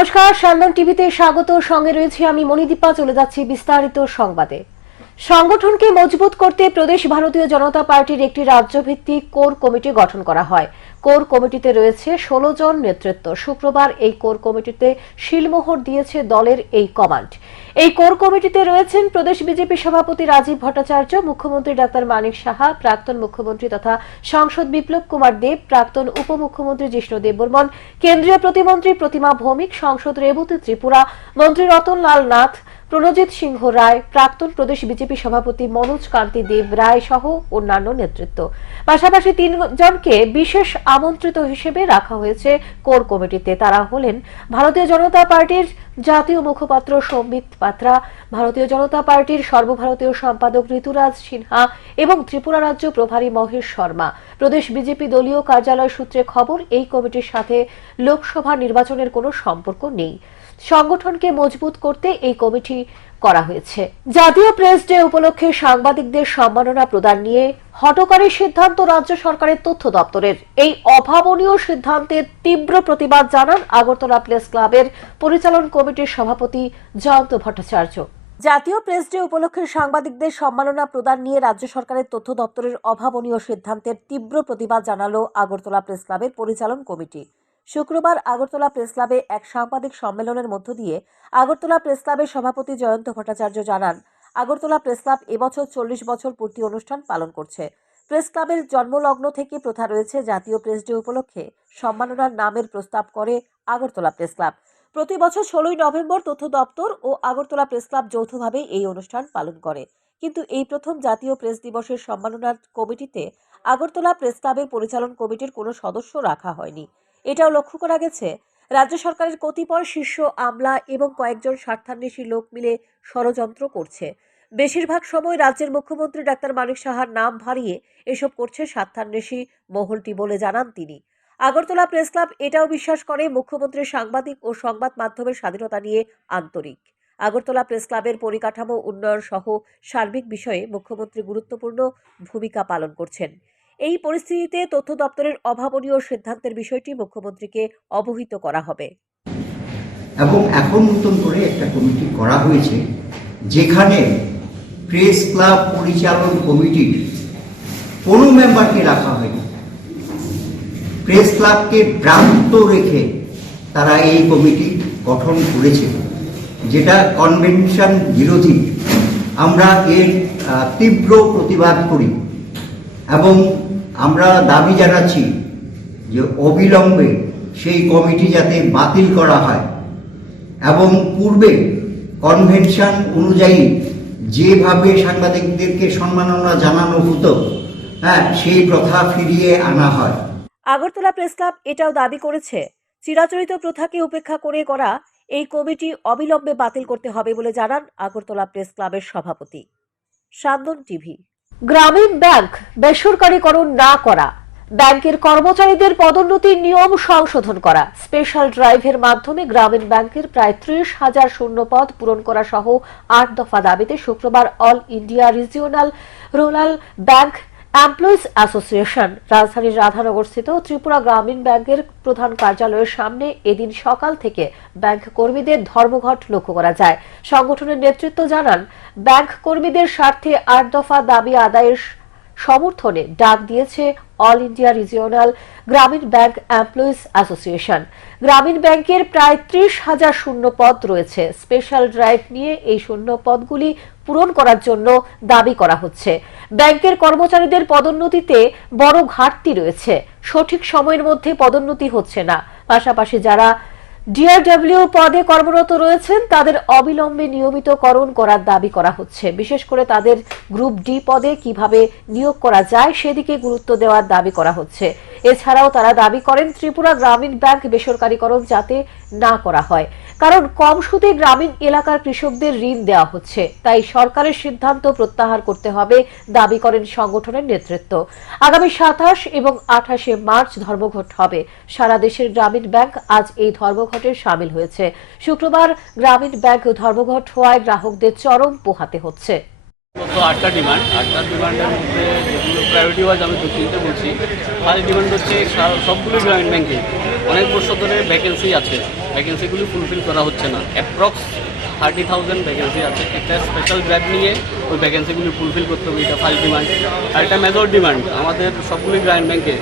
নমস্কার সান্দন টিভিতে স্বাগত। সঙ্গে রয়েছে আমি মণিদীপা চলে যাচ্ছি বিস্তারিত সংবাদে। সংগঠনকে মজবুত করতে প্রদেশ ভারতীয় জনতা পার্টির একটি রাজ্যভিত্তিক কোর কমিটি গঠন করা হয়। কোর কমিটিতে রয়েছে ষোলো জন নেতৃত্ব। শুক্রবার এই কোর কমিটিতে শিলমোহর দিয়েছে দলের এই কমান্ড। এই কোর কমিটিতে রয়েছেন প্রদেশ বিজেপি সভাপতি রাজীব ভট্টাচার্য, মুখ্যমন্ত্রী ডাক্তার মানিক সাহা, প্রাক্তন মুখ্যমন্ত্রী তথা সংসদ বিপ্লব কুমার দেব, প্রাক্তন উপমুখ্যমন্ত্রী জিষ্ণু দেববর্মন কেন্দ্রীয় প্রতিমন্ত্রী প্রতিমা ভৌমিক, সংসদ রেবতী ত্রিপুরা, মন্ত্রী রতন লাল নাথ প্রণজিৎ সিংহ রায়, প্রাক্তন প্রদেশ বিজেপি সভাপতি মনোজ কান্তি দেব রায় সহ অন্যান্য নেতৃত্ব। পাশাপাশি তিনজনকে বিশেষ আমন্ত্রিত হিসেবে রাখা হয়েছে কোর কমিটিতে। তারা হলেন ভারতীয় জনতা পার্টির জাতীয় মুখপাত্র সম্বিত পাত্রা, ভারতীয় জনতা পার্টির সর্বভারতীয় সম্পাদক ঋতুরাজ সিনহা এবং ত্রিপুরা রাজ্য প্রভারী মহেশ শর্মা। প্রদেশ বিজেপি দলীয় কার্যালয় সূত্রে খবর, এই কমিটির সাথে লোকসভা নির্বাচনের কোনো সম্পর্ক নেই। সংগঠনকে মজবুত করতে এই কমিটি করা হয়েছে। জাতীয় প্রেস ডে উপলক্ষে সাংবাদিকদের সম্মাননা প্রদান নিয়ে হটকারী সিদ্ধান্ত রাজ্য সরকারের তথ্য দপ্তরের। এই অভাবনীয় সিদ্ধান্তের তীব্র প্রতিবাদ জানান আগরতলা প্রেস ক্লাবের পরিচালন কমিটির সভাপতি জয়ন্ত ভট্টাচার্য। জাতীয় প্রেস ডে উপলক্ষে সাংবাদিকদের সম্মাননা প্রদান নিয়ে রাজ্য সরকারের তথ্য দপ্তরের অভাবনীয় সিদ্ধান্তের তীব্র প্রতিবাদ জানালো আগরতলা প্রেস ক্লাবের পরিচালন কমিটি। শুক্রবার আগরতলা প্রেস ক্লাবে এক সাংবাদিক সম্মেলনের মধ্য দিয়ে আগরতলা প্রেস ক্লাবের সভাপতি জয়ন্ত ভট্টাচার্য জানান, আগরতলা প্রেস ক্লাব এবছর চল্লিশ বছর পূর্তি অনুষ্ঠান পালন করছে। প্রেস ক্লাবের জন্মলগ্ন থেকে প্রথা রয়েছে জাতীয় প্রেস ডে উপলক্ষে সম্মাননার নামের প্রস্তাব করে আগরতলা প্রেস ক্লাব। প্রতি বছর ষোলোই নভেম্বর তথ্য দপ্তর ও আগরতলা প্রেস ক্লাব যৌথভাবে এই অনুষ্ঠান পালন করে। কিন্তু এই প্রথম জাতীয় প্রেস দিবসের সম্মাননার কমিটিতে আগরতলা প্রেস ক্লাবের পরিচালন কমিটির কোনো সদস্য রাখা হয়নি। এটাও লক্ষ্য করা গেছে, রাজ্য সরকারের কতিপয় শীর্ষ আমলা এবং কয়েকজন স্বার্থান্বেষী লোক মিলে ষড়যন্ত্র করছে। বেশিরভাগ সময় রাজ্যের মুখ্যমন্ত্রী ডাক্তার মানিক সাহার নাম ভারিয়ে এসব করছে স্বার্থান্বেষী মহলটি বলে জানান তিনি। আগরতলা প্রেস ক্লাব এটাও বিশ্বাস করে মুখ্যমন্ত্রী সাংবাদিক ও সংবাদ মাধ্যমের স্বাধীনতা নিয়ে আন্তরিক। আগরতলা প্রেস ক্লাবের পরিকাঠামো উন্নয়ন সহ সার্বিক বিষয়ে মুখ্যমন্ত্রী গুরুত্বপূর্ণ ভূমিকা পালন করছেন। এই পরিস্থিতিতে তথ্য দপ্তরের অভাবনীয় সিদ্ধান্তের বিষয়টি মুখ্যমন্ত্রীকে অবহিত করা হবে। এবং এখন নতুন করে একটা কমিটি করা হয়েছে, যেখানে প্রেস ক্লাব পরিচালন কমিটির কোনো মেম্বারকে রাখা হয়নি। প্রেস ক্লাবকে ভ্রান্ত রেখে তারা এই কমিটি গঠন করেছে, যেটা কনভেনশন বিরোধী। আমরা এর তীব্র প্রতিবাদ করি এবং আমরা দাবি জানাচ্ছি যে অবিলম্বে সেই কমিটি যাতে বাতিল করা হয় এবং পূর্বে কনভেনশন অনুযায়ী যেভাবে সাংবাদিকদেরকে সম্মাননা জানানো হতো হ্যাঁ সেই প্রথা ফিরিয়ে আনা হয়। আগরতলা প্রেস ক্লাব এটাও দাবি করেছে, চিরাচরিত প্রথাকে উপেক্ষা করে করা এই কমিটি অবিলম্বে বাতিল করতে হবে বলে জানান আগরতলা প্রেস ক্লাবের সভাপতি। সান্দন টিভি। গ্রামীণ ব্যাংক বেসরকারীকরণ না করা, ব্যাংকের কর্মচারীদের পদোন্নতির নিয়ম সংশোধন করা, স্পেশাল ড্রাইভের মাধ্যমে গ্রামীণ ব্যাংকের প্রায় ত্রিশ হাজার শূন্য পদ পূরণ করা সহ আট দফা দাবিতে শুক্রবার All India regional rural bank employees association রাজধানীর রাধানগরস্থিত ত্রিপুরা গ্রামীণ ব্যাংকের প্রধান কার্যালয়ের সামনে এদিন সকাল থেকে ব্যাংক কর্মীদের ধর্মঘট লক্ষ্য করা যায়। সংগঠনের নেতৃত্ব জানান, ব্যাংক কর্মীদের স্বার্থে আট দফা দাবি আদায়ের সমর্থনে ডাক দিয়েছে All India regional Gramin bank employees association গ্রামীণ ব্যাংকের প্রায় ত্রিশ হাজার শূন্য পদ রয়েছে। স্পেশাল ড্রাইভ নিয়ে এই শূন্য পদগুলি পূরণ করার জন্য দাবি করা হচ্ছে। ব্যাংকের কর্মচারীদের পদোন্নতিতে বড় ঘাটতি রয়েছে। সঠিক সময়ের মধ্যে পদোন্নতি হচ্ছে না। পাশাপাশি যারা ডিআরডব্লিউ পদে কর্মরত রয়েছেন, তাদের অবিলম্বে নিয়মিতকরণ করার দাবি করা হচ্ছে। বিশেষ করে তাদের গ্রুপ ডি পদে কীভাবে নিয়োগ করা যায়, সেদিকে গুরুত্ব দেওয়ার দাবি করা হচ্ছে। এছাড়াও তারা দাবি করেন, ত্রিপুরা গ্রামীণ ব্যাংক বেসরকারীকরণ যাতে না করা হয়। কারণ কম সুদে গ্রামীণ এলাকার কৃষকদের ঋণ দেওয়া হচ্ছে। তাই সরকারের সিদ্ধান্ত প্রত্যাহার করতে হবে, দাবি করেন সংগঠনের নেতৃত্ব। আগামী সাতাশ এবং আঠাশে মার্চ ধর্মঘট হবে। সারা দেশের গ্রামীণ ব্যাংক আজ এই ধর্মঘটে সামিল হয়েছে। শুক্রবার গ্রামীণ ব্যাংক ধর্মঘট হওয়ায় গ্রাহকদের চরম পোহাতে হচ্ছে। আটটা ডিমান্ড। আটটা ডিমান্ডের মধ্যে প্রায়োরিটি ওয়াইজ আমি দু বলছি ফার্স্ট ডিমান্ড হচ্ছে সবগুলো জয়েন্ট ব্যাংকে অনেক বছর ধরে ভ্যাকেন্সি আছে। ভ্যাকেন্সিগুলি ফুলফিল করা হচ্ছে না। অ্যাপ্রক্স থার্টি থাউজেন্ড ভ্যাকেন্সি আছে। একটা স্পেশাল গ্র্যাড নিয়ে ওই ভ্যাকেন্সিগুলি ফুলফিল করতে হবে। এটা ফার্স্ট ডিমান্ড আর এটা মেজর ডিমান্ড আমাদের সবগুলি গ্রামীণ ব্যাংকে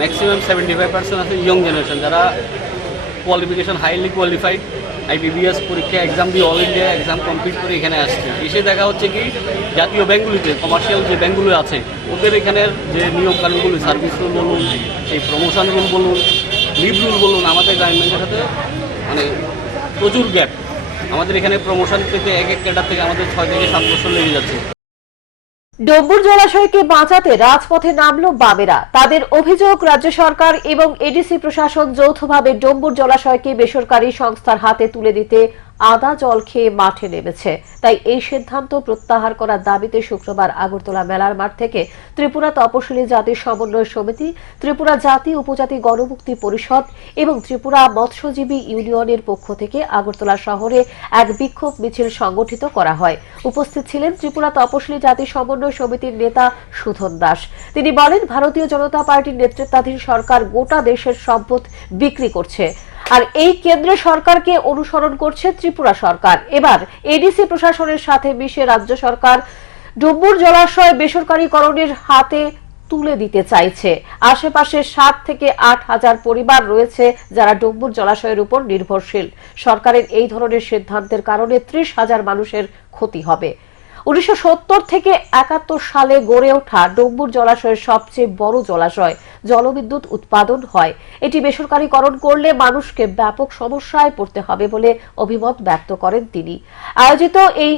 ম্যাক্সিমাম সেভেন্টি ফাইভ পার্সেন্ট আছে ইয়ং জেনারেশন যারা কোয়ালিফিকেশন হাইলি কোয়ালিফাইড আইবিবিএস পরীক্ষা এক্সাম দিয়ে অল ইন্ডিয়া এক্সাম কমপ্লিট করে এখানে আসছে। এসে দেখা হচ্ছে কি, জাতীয় ব্যাঙ্কগুলিতে কমার্শিয়াল যে ব্যাঙ্কগুলো আছে, ওদের এখানের যে নিয়ম কানুনগুলো সার্ভিস রুল বলুন, এই প্রমোশন রুল বলুন লিভ রুল বলুন, আমাদের গার্মেন্টের সাথে মানে প্রচুর গ্যাপ আমাদের এখানে প্রমোশন পেতে এক এক ক্যাডার থেকে আমাদের ছয় থেকে সাত বছর লেগে যাচ্ছে। ডম্বুর জলাশয়কে বাঁচাতে রাজপথে নামলো বামেরা। তাদের অভিযোগ রাজ্য সরকার এবং এডিসি প্রশাসন যৌথভাবে ডম্বুর জলাশয়কে বেসরকারি সংস্থার হাতে তুলে দিতে আদা জল খেয়ে মাঠে নেমেছে। তাই এই সিদ্ধান্ত প্রত্যাহার করার দাবিতে শুক্রবার আগরতলা মেলার মাঠ থেকে ত্রিপুরা তপশিলি জাতি সমন্বয় সমিতি, ত্রিপুরা জাতি উপজাতি গণমুক্তি পরিষদ এবং ত্রিপুরা মৎস্যজীবী ইউনিয়নের পক্ষ থেকে আগরতলা শহরে এক বিক্ষোভ মিছিল সংগঠিত করা হয়। উপস্থিত ছিলেন ত্রিপুরা তপশিলি জাতি সমন্বয় সমিতির নেতা সুধন দাস। তিনি বলেন, ভারতীয় জনতা পার্টির নেতৃত্বাধীন সরকার গোটা দেশের সম্পদ বিক্রি করছে। আর এই কেন্দ্রের সরকারকে অনুসরণ করছে ত্রিপুরা সরকার। এবার এডিসি প্রশাসনের সাথে মিশে রাজ্য সরকার ডুম্বুর জলাশয় বেসরকারীকরণের হাতে তুলে দিতে চাইছে। আশেপাশে সাত থেকে আট হাজার পরিবার রয়েছে যারা ডুম্বুর জলাশয়ের উপর নির্ভরশীল। সরকারের এই ধরনের সিদ্ধান্তের কারণে ত্রিশ হাজার মানুষের ক্ষতি হবে। উনিশশো সত্তর থেকে একাত্তর সালে গড়ে ওঠা ডম্বুর জলাশয়ের সবচেয়ে বড় জলাশয়, জলবিদ্যুৎ উৎপাদন হয়। এটি বেসরকারীকরণ করলে মানুষকে ব্যাপক সমস্যায় পড়তে হবে বলে অভিমত ব্যক্ত করেন তিনি। আয়োজিত এই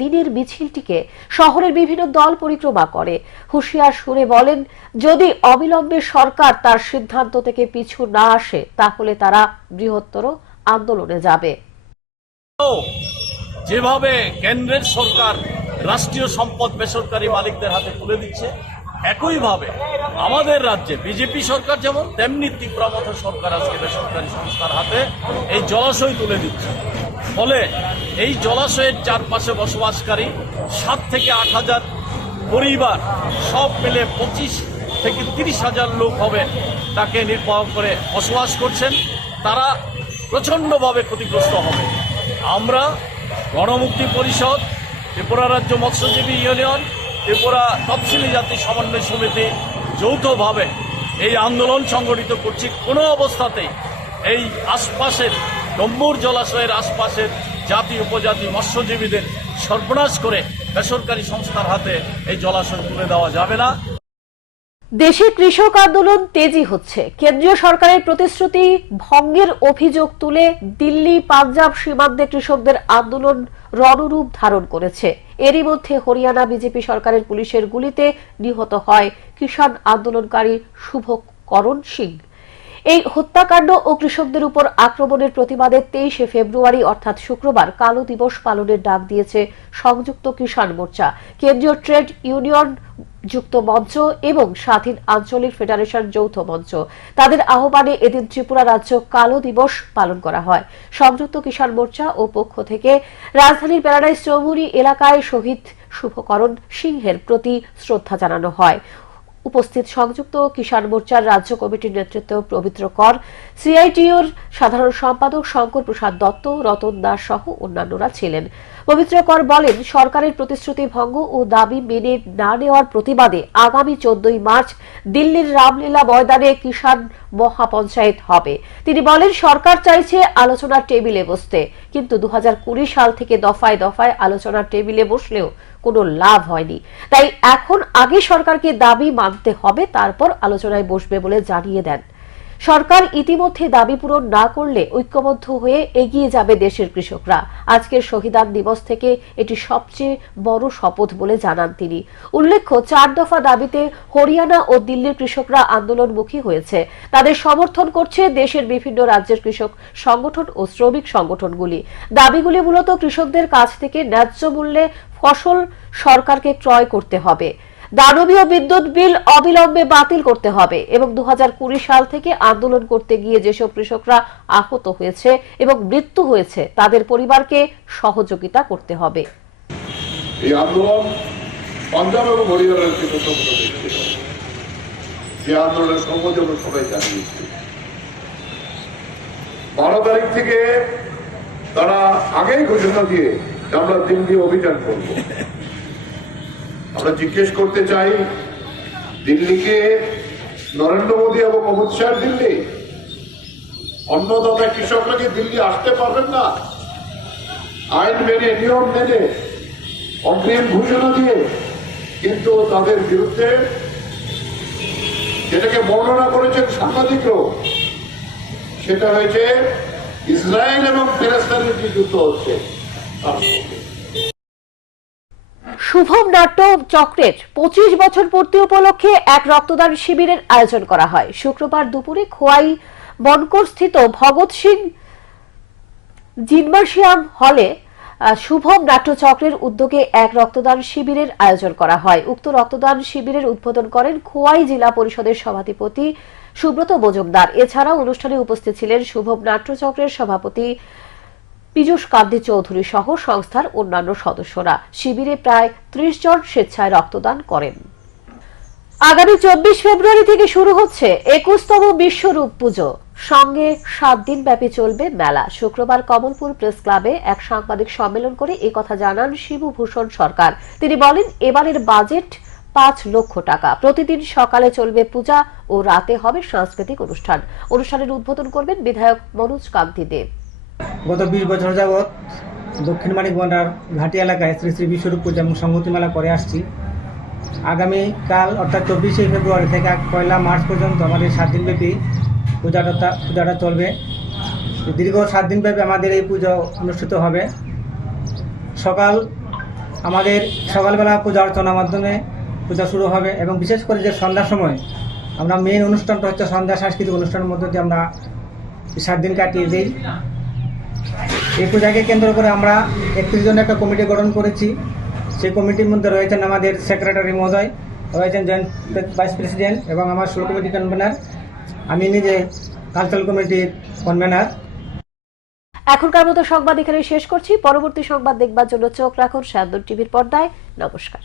দিনের মিছিলটিকে শহরের বিভিন্ন দল পরিক্রমা করে। হুঁশিয়ার সুরে বলেন, যদি অবিলম্বে সরকার তার সিদ্ধান্ত থেকে পিছু না আসে, তাহলে তারা বৃহত্তর আন্দোলনে যাবে। যেভাবে কেন্দ্রের সরকার রাষ্ট্রীয় সম্পদ বেসরকারি মালিকদের হাতে তুলে দিচ্ছে, একইভাবে আমাদের রাজ্যে বিজেপি সরকার যেমন, তেমনি তীব্রমথ সরকার আজকে বেসরকারি সংস্থার হাতে এই জলাশয় তুলে দিচ্ছে। ফলে এই জলাশয়ের চারপাশে বসবাসকারী সাত থেকে আট হাজার পরিবার সব মিলে পঁচিশ থেকে তিরিশ হাজার লোক হবে তাকে নির্বাহ করে বসবাস করছেন। তারা প্রচণ্ডভাবে ক্ষতিগ্রস্ত হবে। আমরা গণমুক্তি পরিষদ, ত্রিপুরা রাজ্য মৎস্যজীবী ইউনিয়ন, ত্রিপুরা তফসিলি জাতি সমন্বয় সমিতি যৌথভাবে এই আন্দোলন সংগঠিত করছি। কোনো অবস্থাতেই এই আশপাশের ডম্বুর জলাশয়ের আশপাশের জাতি, উপজাতি, মৎস্যজীবীদের সর্বনাশ করে বেসরকারি সংস্থার হাতে এই জলাশয় তুলে দেওয়া যাবে না। দেশে কৃষক আন্দোলন তেজি হচ্ছে। কেন্দ্রীয় সরকারের প্রতিশ্রুতি ভঙ্গের অভিযোগ তুলে দিল্লি, পাঞ্জাব সীমান্তে কৃষকদের আন্দোলন রণরূপ ধারণ করেছে। এরই মধ্যে হরিয়ানা বিজেপি সরকারের পুলিশের গুলিতে নিহত হয় কিষাণ আন্দোলনকারী শুভকরণ সিং। এই হত্যাকাণ্ড ও কৃষকদের উপর আক্রমণের প্রতিবাদে তেইশে ফেব্রুয়ারি, অর্থাৎ শুক্রবার, কালো দিবস পালনের ডাক দিয়েছে সংযুক্ত কিষাণ মোর্চা। কেন্দ্রীয় ট্রেড ইউনিয়ন, যুক্ত মঞ্চ এবং স্বাধীন আঞ্চলিক ফেডারেশন যৌথ মঞ্চ। তাদের আহ্বানে এদিন ত্রিপুরা রাজ্য কালো দিবস পালন করা হয়। সংযুক্ত কিষাণ মোর্চা ও পক্ষ থেকে রাজধানীর প্যারাডাইস চৌমুরি এলাকায় শহীদ শুভকরণ সিংহের প্রতি শ্রদ্ধা জানানো হয়। উপস্থিত সংযুক্ত কিষাণ মোর্চার রাজ্য কমিটির নেতৃত্ব পবিত্র কর সিআইটিওর সাধারণ সম্পাদক শঙ্কর প্রসাদ দত্ত, রতন দাস সহ অন্যান্যরা ছিলেন। পবিত্র কর বলেন, সরকারের প্রতিশ্রুতি ভঙ্গ ও দাবি মেনে না নেওয়ার প্রতিবাদে আগামী চোদ্দই মার্চ দিল্লির রামলীলা ময়দানে কিষাণ মহাপঞ্চায়েত হবে। তিনি বলেন, সরকার চাইছে আলোচনার টেবিলে বসতে। কিন্তু দু হাজার কুড়ি সাল থেকে দফায় দফায় আলোচনার টেবিলে বসলেও কোনো লাভ হয়নি। তাই এখন আগে সরকারকে দাবি মানতে হবে, তারপর আলোচনায় বসবে বলে জানিয়ে দেন সরকার ইতিমধ্যে দাবি পূরণ না করলে ঐক্যবদ্ধ হয়ে এগিয়ে যাবে দেশের কৃষকরা। আজকের শহীদান দিবস থেকে এটি সবচেয়ে বড় শপথ বলে জানান তিনি। উল্লেখ্য, চার দফা দাবিতে হরিয়ানা ও দিল্লির কৃষকরা আন্দোলনমুখী হয়েছে। তাদের সমর্থন করছে দেশের বিভিন্ন রাজ্যের কৃষক সংগঠন ও শ্রমিক সংগঠনগুলি। দাবিগুলি মূলত কৃষকদের কাছ থেকে ন্যায্য মূল্যে ফসল সরকারকে ক্রয় করতে হবে। দানবীয় বিদ্যুৎ বিল অবিলম্বে বাতিল করতে হবে এবং দু সাল থেকে আন্দোলন করতে গিয়ে যেসব কৃষকরা আহত হয়েছে এবং মৃত্যু হয়েছে, তাদের পরিবারকে সহযোগিতা করতে হবে। এই আন্দোলন পাঞ্জাব এবং হরিয়ানার যে আন্দোলনের সংগঠন সবাই জানিয়েছে বারো তারিখ থেকে তারা আগেই ঘোষণা দিয়ে আমরা দিল্লি অভিযান করব। আমরা জিজ্ঞেস করতে চাই, দিল্লিকে নরেন্দ্র মোদী এবং অমিত শাহ দিল্লি অন্নদাতা কৃষকরা কি দিল্লি আসতে পারবেন না আইন মেনে, নিয়ম মেনে, অগ্রিম ঘোষণা দিয়ে কিন্তু তাদের বিরুদ্ধে যেটাকে বর্ণনা করেছেন সাংবাদিকরাও, সেটা হয়েছে ইসরায়েল এবং ফেরেস্তানের যে যুদ্ধ হচ্ছে তার। শুভম নাট্য চক্রের পঁচিশ বছর পূর্তি উপলক্ষে এক রক্তদান শিবিরের আয়োজন করা হয়। শুক্রবার দুপুরে খোয়াই বনকর স্থিত ভগৎ সিং জিনমার্শিয়াম হলে শুভম নাট্যচক্রের উদ্যোগে এক রক্তদান শিবিরের আয়োজন করা হয়। উক্ত রক্তদান শিবিরের উদ্বোধন করেন খোয়াই জেলা পরিষদের সভাধিপতি সুব্রত মজুমদার। এছাড়াও অনুষ্ঠানে উপস্থিত ছিলেন শুভম নাট্যচক্রের সভাপতি পীযূষ কান্তি চৌধুরী সহ সংস্থার অন্যান্য সদস্যরা শিবিরে প্রায় ত্রিশ জন স্বেচ্ছায় রক্তদান করেন। আগামী চব্বিশ ফেব্রুয়ারি থেকে শুরু হচ্ছে একুশতম বিশ্বরূপ পুজো। সঙ্গে সাত দিন ব্যাপী চলবে মেলা। শুক্রবার কমলপুর প্রেস ক্লাবে এক সাংবাদিক সম্মেলন করে কথা জানান শিবভূষণ সরকার। তিনি বলেন, এবারের বাজেট পাঁচ লক্ষ টাকা। প্রতিদিন সকালে চলবে পূজা ও রাতে হবে সাংস্কৃতিক অনুষ্ঠান। অনুষ্ঠানের উদ্বোধন করবেন বিধায়ক মনোজ কান্তি দেব গত বিশ বছর যাবৎ দক্ষিণ মানিকগঞ্জার ঘাটি এলাকায় শ্রী শ্রী বিশ্বরূপ পূজা এবং সংহতি মেলা করে আসছি। আগামীকাল, অর্থাৎ চব্বিশে ফেব্রুয়ারি থেকে পয়লা মার্চ পর্যন্ত আমাদের সাত দিনব্যাপী পূজাটা পূজাটা চলবে। দীর্ঘ সাত দিনব্যাপী আমাদের এই পুজো অনুষ্ঠিত হবে। সকাল, আমাদের সকালবেলা পূজা অর্চনার মাধ্যমে পূজা শুরু হবে এবং বিশেষ করে যে সন্ধ্যার সময় আমরা মেন অনুষ্ঠানটা হচ্ছে সন্ধ্যা সাংস্কৃতিক অনুষ্ঠানের মধ্যে দিয়ে আমরা সাত দিন কাটিয়ে দিই। এই পূজাকে কেন্দ্র করে আমরা একত্রিশ জনের একটা কমিটি গঠন করেছি। সেই কমিটির মধ্যে রয়েছেন আমাদের সেক্রেটারি মহোদয়, রয়েছেন জয়েন্ট ভাইস প্রেসিডেন্ট এবং আমার স্কুল কমিটি কনভেনার আমি নিজে কালচারাল কমিটির কনভেনার এখনকার মতো সংবাদ এখানে শেষ করছি। পরবর্তী সংবাদ দেখবার জন্য চোখ রাখুন সায়ন্দন টিভির পর্দায়। নমস্কার।